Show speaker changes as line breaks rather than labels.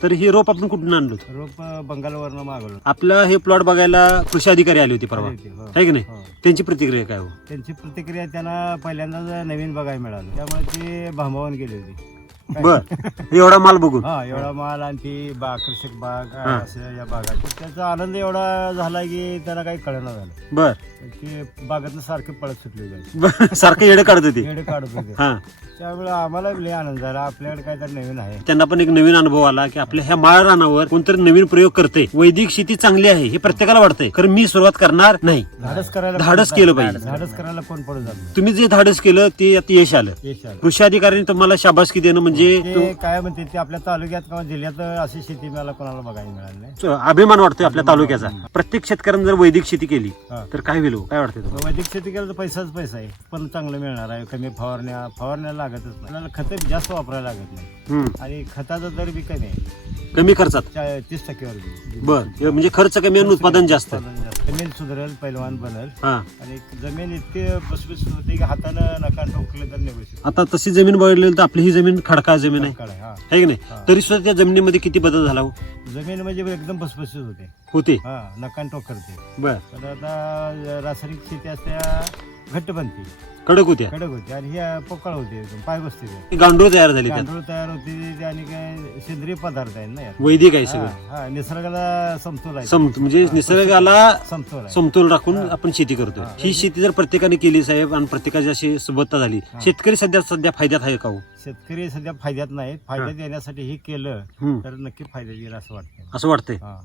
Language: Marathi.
तर हे रोप आपण कुठून आणलो होतं?
रोप बंगालवरनं मागवलं
आपलं हे प्लॉट बघायला कृषी अधिकारी आले होते परवा
आले होते, हो.
आहे की नाही
हो.
त्यांची प्रतिक्रिया काय हो
त्यांची प्रतिक्रिया त्यांना पहिल्यांदाच नवीन बघायला मिळालं त्यामुळे ते भांबावून गेली होती?
बर. एवढा माल बघून.
हा एवढा माल आणि ती बा आकर्षक बाग. असं या बागात तर त्याचा आनंद एवढा झाला की त्यांना काही कळना झालं.
बर.
ते बागातनं सारखे पळत सुटले होते
बर. सारखं येडं काढत होते.
येडे काढत होते.
हा.
त्यामुळे आम्हाला लय आनंद झाला. आपल्याकडे काहीतरी नवीन आहे.
त्यांना पण एक नवीन अनुभव आला की आपल्या ह्या माळ रानावर कोणतरी नवीन प्रयोग करते वैदिक शेती चांगली आहे हे प्रत्येकाला वाटतंय. कारण मी सुरुवात करणार नाही.
धाडस करायला
धाडस केलं पाहिजे.
धाडस करायला कोण पडू जात नाही.
तुम्ही जे धाडस केलं ते आता यश आलं.
यश आलं.
कृषी अधिकाऱ्यांनी तुम्हाला शाबासकी देणं म्हणजे
ते काय म्हणते ते आपल्या तालुक्यात किंवा जिल्ह्यात अशी शेती मला कोणाला बघायला मिळाली नाही
तो अभिमान वाटतोय आपल्या तालुक्याचा प्रत्येक शेतकऱ्यानं जर वैदिक शेती केली
हा.
तर काय होईल हो? काय वाटतंय तुम्हाला
वैदिक शेती केलं तर पैसाच पैसा आहे पण चांगलं मिळणार आहे कमी फवारण्या फवारण्या लागतच नाही आपल्याला खतं जास्त वापरायला लागत नाही
हम्म.
आणि खताचा दर बी कमी आहे
कमी खर्चात
चा- तीस टक्केवर बी.
बर हे म्हणजे खर्च कमी आणि उत्पादन जास्त
उत्पादन जास्त. जमीन सुधारेल पैलवान बनल.
हा.
आणि जमीन इतके बसबस होते की हातानं नका टोकले तर निघू शकतो
आता तशी जमीन बघितली तर आपली ही जमीन खडकाळ जमीन आहे.
काळ आहे, हा.
है की नाही. तरी सुद्धा त्या जमिनीमध्ये किती बदल झाला हो?
जमीन म्हणजे एकदम बसबसीत होते.
होते?
हा नकान टोकरते
बर.
पण आता रासायनिक शेती असत्या घट्ट बनते
कडक होत्या
कडक होते आणि ह्या पोकळ होते एकदम पाय बसते ते.
गांडूळ तयार झाली त्यात
गांडूळ तयार होते ते आणि काय सेंद्रिय पदार्थ आहे ना यात.
वैदिक आहे
हा,
सगळं
हा निसर्गाला समतोल आहे
सम म्हणजे निसर्गाला
समतोल आहे
समतोल राखून. आपण शेती करतोय
हा.
शेती जर प्रत्येकाने केली साहेब आणि प्रत्येकाची अशी सुबत्ता झाली. शेतकरी सध्या सध्या फायद्यात आहे का हो
शेतकरी सध्या फायद्यात नाहीत फायद्यात येण्यासाठी हे केलं
हम्म.
तर नक्की फायद्यात येईल असं वाटतं
असं वाटतंय
हा